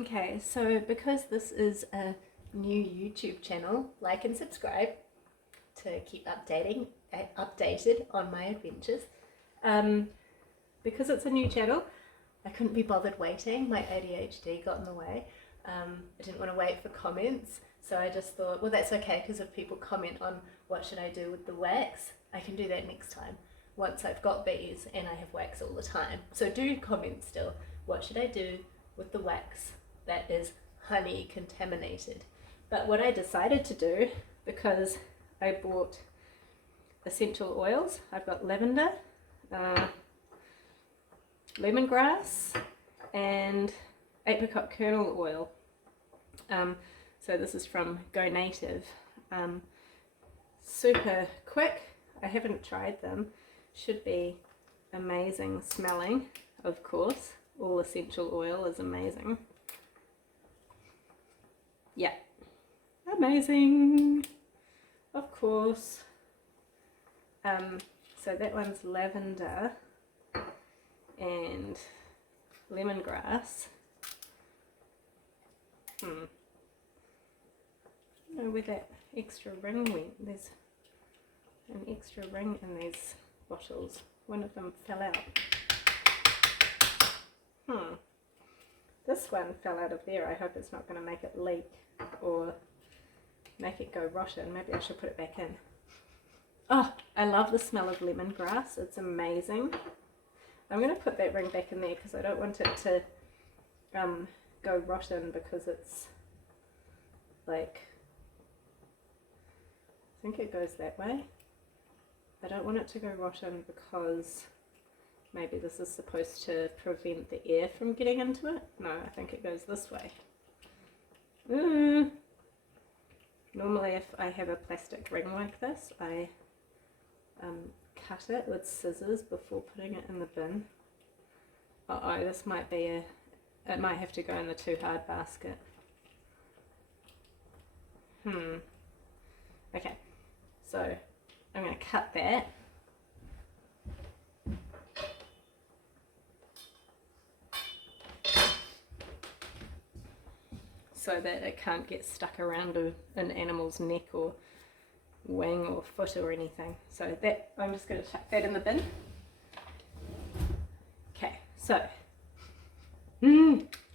Okay, so because this is a new YouTube channel, like and subscribe to keep updated on my adventures. Because it's a new channel, I couldn't be bothered waiting. My ADHD got in the way. I didn't want to wait for comments, so I just thought, well, that's okay, because if people comment on what should I do with the wax, I can do that next time once I've got bees and I have wax all the time. So do comment still. What should I do with the wax that is honey contaminated? But what I decided to do, because I bought essential oils, I've got lavender, lemongrass, and apricot kernel oil. So this is from Go Native. Super quick. I haven't tried them. Should be amazing smelling, of course. All essential oil is amazing. Yeah, amazing, of course. So that one's lavender and lemongrass. I don't know where that extra ring went. There's an extra ring in these bottles. One of them fell out. This one fell out of there. I hope it's not going to make it leak or make it go rotten. Maybe I should put it back in. Oh, I love the smell of lemongrass. It's amazing. I'm going to put that ring back in there because I don't want it to go rotten, because it's like, I think it goes that way. I don't want it to go rotten because maybe this is supposed to prevent the air from getting into it. No, I think it goes this way. Normally if I have a plastic ring like this, I cut it with scissors before putting it in the bin. Uh-oh, this might be it might have to go in the too hard basket. Okay, so I'm going to cut that. So that it can't get stuck around an animal's neck or wing or foot or anything. So that, I'm just going to chuck that in the bin. Okay, so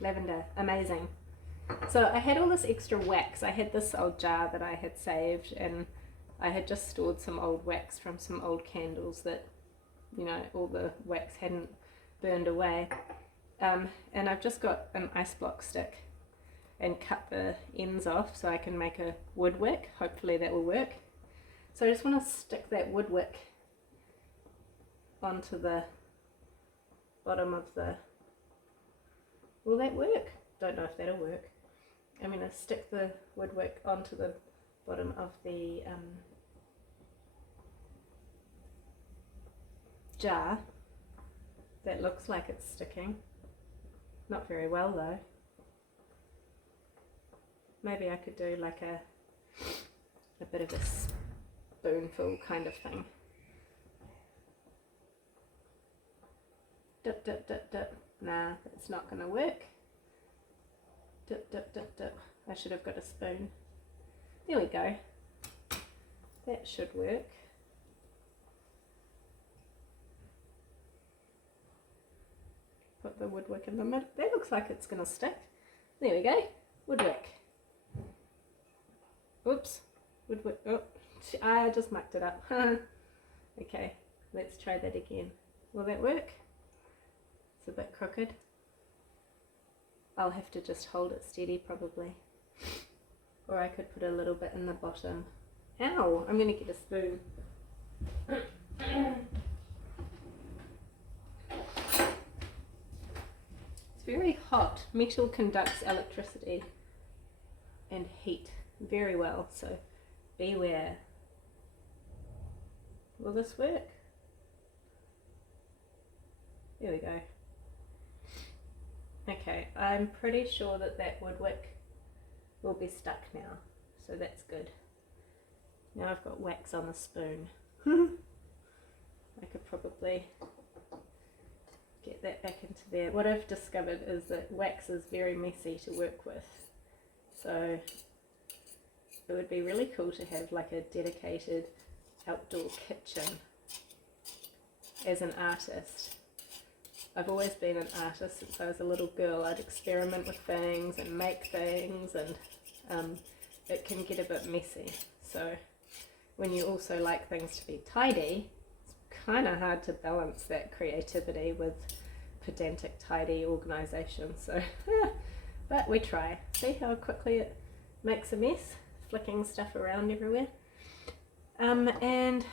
lavender, amazing. So I had all this extra wax. I had this old jar that I had saved, and I had just stored some old wax from some old candles that, you know, all the wax hadn't burned away. And I've just got an ice block stick and cut the ends off so I can make a wood wick. Hopefully that will work. So I just want to stick that wood wick onto the bottom of the, will that work? Don't know if that'll work. I'm going to stick the wood wick onto the bottom of the jar. That looks like it's sticking. Not very well though. Maybe I could do like a bit of a spoonful kind of thing. Dip, dip, dip, dip. Nah, it's not going to work. Dip, dip, dip, dip. I should have got a spoon. There we go. That should work. Put the woodwick in the middle. That looks like it's going to stick. There we go. Woodwick. Oops. Woodwick. Oh, I just mucked it up. Okay, let's try that again. Will that work? It's a bit crooked. I'll have to just hold it steady probably. Or I could put a little bit in the bottom. Ow! I'm going to get a spoon. It's very hot. Metal conducts electricity and heat very well, so beware. Will this work? There we go. Okay, I'm pretty sure that that woodwick will be stuck now, so that's good. Now I've got wax on the spoon. I could probably get that back into there. What I've discovered is that wax is very messy to work with, so it would be really cool to have like a dedicated outdoor kitchen as an artist. I've always been an artist since I was a little girl. I'd experiment with things and make things, and it can get a bit messy. So when you also like things to be tidy, it's kind of hard to balance that creativity with pedantic, tidy organisation. So, but we try. See how quickly it makes a mess, flicking stuff around everywhere. And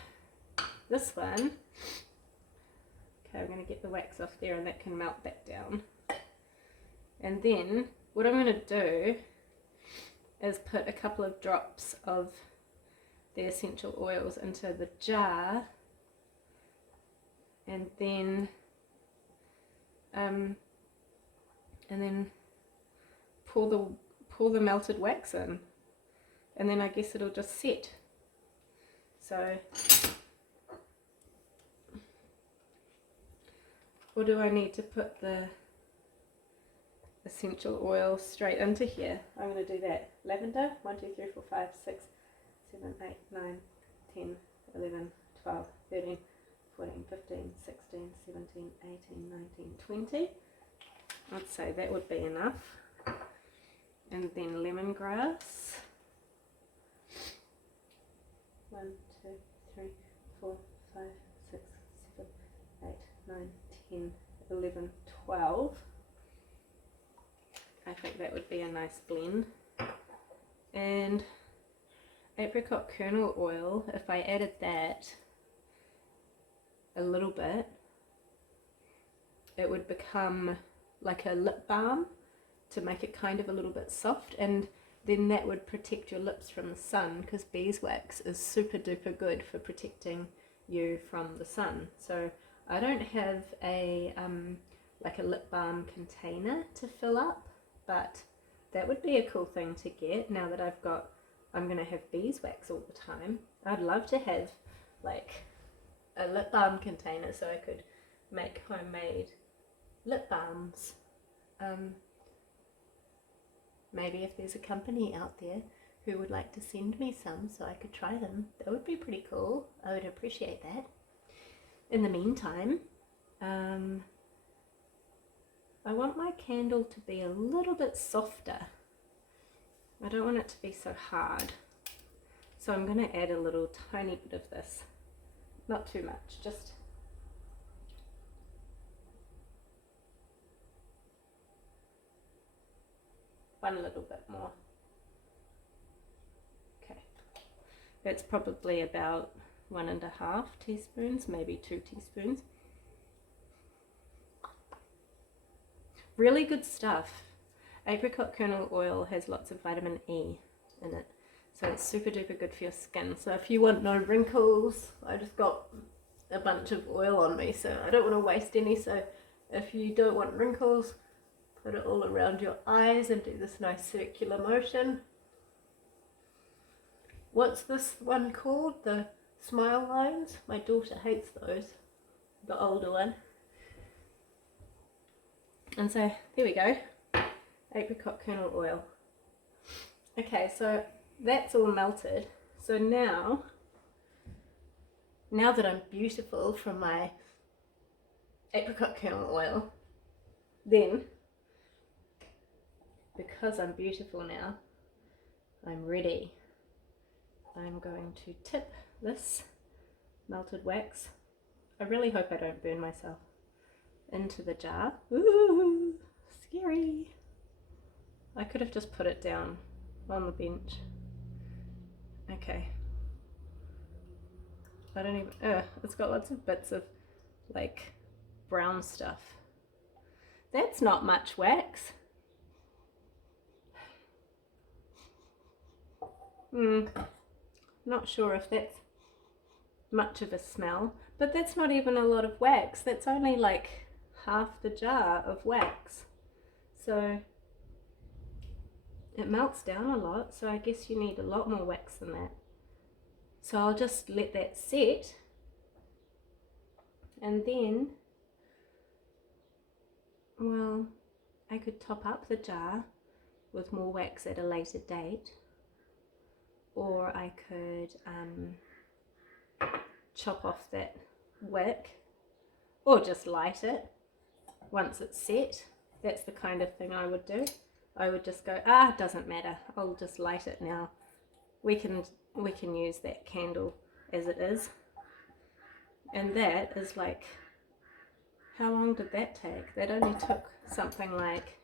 this one, okay, I'm going to get the wax off there and that can melt back down. And then what I'm going to do is put a couple of drops of the essential oils into the jar, and then pour the melted wax in, and then I guess it'll just set. So, or do I need to put the essential oil straight into here? I'm going to do that. Lavender, 1, 2, 3, 4, 5, 6, 7, 8, 9, 10, 11, 12, 13, 14, 15, 16, 17, 18, 19, 20. I'd say that would be enough. And then lemongrass. 1, 2, 3, 4, 5, 6, 7, 8, 9, 10, 11, 12. I think that would be a nice blend. And apricot kernel oil, if I added that a little bit, it would become like a lip balm to make it kind of a little bit soft, and then that would protect your lips from the sun, because beeswax is super duper good for protecting you from the sun. So I don't have a like a lip balm container to fill up, but that would be a cool thing to get now that I'm going to have beeswax all the time. I'd love to have like a lip balm container so I could make homemade lip balms. Maybe if there's a company out there who would like to send me some so I could try them, that would be pretty cool. I would appreciate that. In the meantime, I want my candle to be a little bit softer. I don't want it to be so hard. So I'm going to add a little tiny bit of this. Not too much, just one little bit more. Okay. That's probably about 1.5 teaspoons, maybe 2 teaspoons. Really good stuff. Apricot kernel oil has lots of vitamin E in it, so it's super duper good for your skin. So if you want no wrinkles, I just got a bunch of oil on me, so I don't want to waste any. So if you don't want wrinkles, put it all around your eyes and do this nice circular motion. What's this one called? The smile lines? My daughter hates those, the older one. And so there we go, apricot kernel oil. Okay, so that's all melted. So now that I'm beautiful from my apricot kernel oil, then because I'm beautiful now, I'm ready. I'm going to tip this melted wax. I really hope I don't burn myself. Into the jar. Ooh, scary. I could have just put it down on the bench. Okay. I don't even, it's got lots of bits of like brown stuff. That's not much wax. Not sure if that's much of a smell, but that's not even a lot of wax. That's only like half the jar of wax. So it melts down a lot, so I guess you need a lot more wax than that. So I'll just let that set, and then well, I could top up the jar with more wax at a later date, or I could chop off that wick, or just light it once it's set. That's the kind of thing I would do. I would just go, it doesn't matter, I'll just light it now. We can use that candle as it is. And that is like, how long did that take? That only took something like,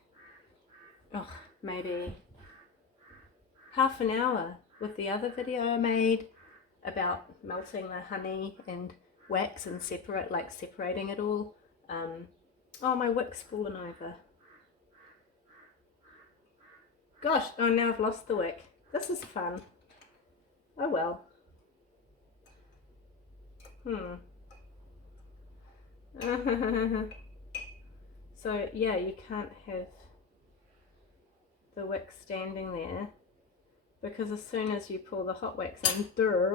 maybe half an hour with the other video I made about melting the honey and wax and separating it all. Oh, my wick's fallen over. Gosh, oh, now I've lost the wick. This is fun. Oh well. So yeah, you can't have the wick standing there, because as soon as you pour the hot wax in,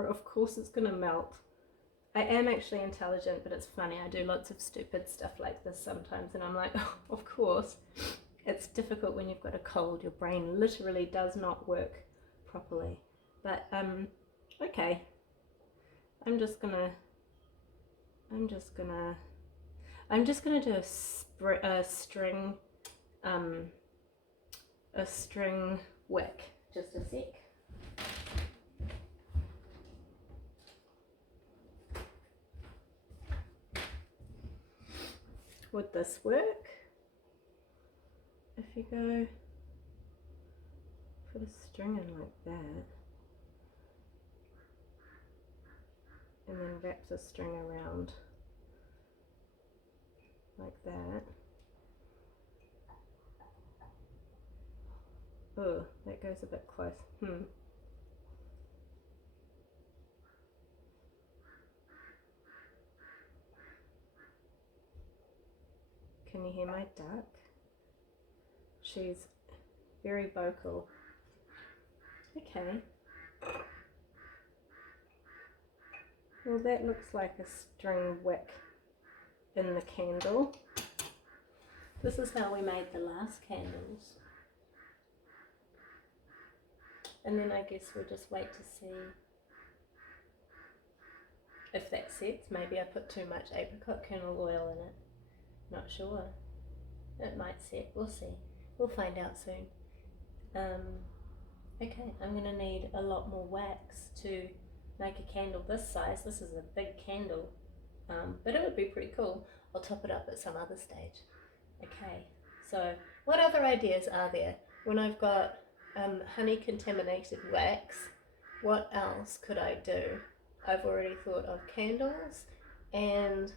of course it's gonna melt. I am actually intelligent, but it's funny, I do lots of stupid stuff like this sometimes, and I'm like, oh, of course. It's difficult when you've got a cold, your brain literally does not work properly. But okay, I'm just gonna do a string wick. Just a sec. Would this work? If you go put a string in like that, and then wrap the string around like that. Oh, that goes a bit close. Can you hear my duck? She's very vocal. Okay. Well, that looks like a string wick in the candle. This is how we made the last candles. And then I guess we'll just wait to see if that sets. Maybe I put too much apricot kernel oil in it. Not sure. It might set. We'll see. We'll find out soon. Okay, I'm going to need a lot more wax to make a candle this size. This is a big candle, but it would be pretty cool. I'll top it up at some other stage. Okay, so what other ideas are there? When I've got honey-contaminated wax, what else could I do? I've already thought of candles and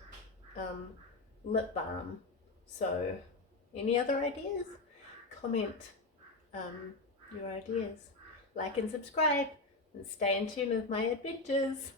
lip balm. So any other ideas? Comment your ideas. Like and subscribe, and stay in tune with my adventures.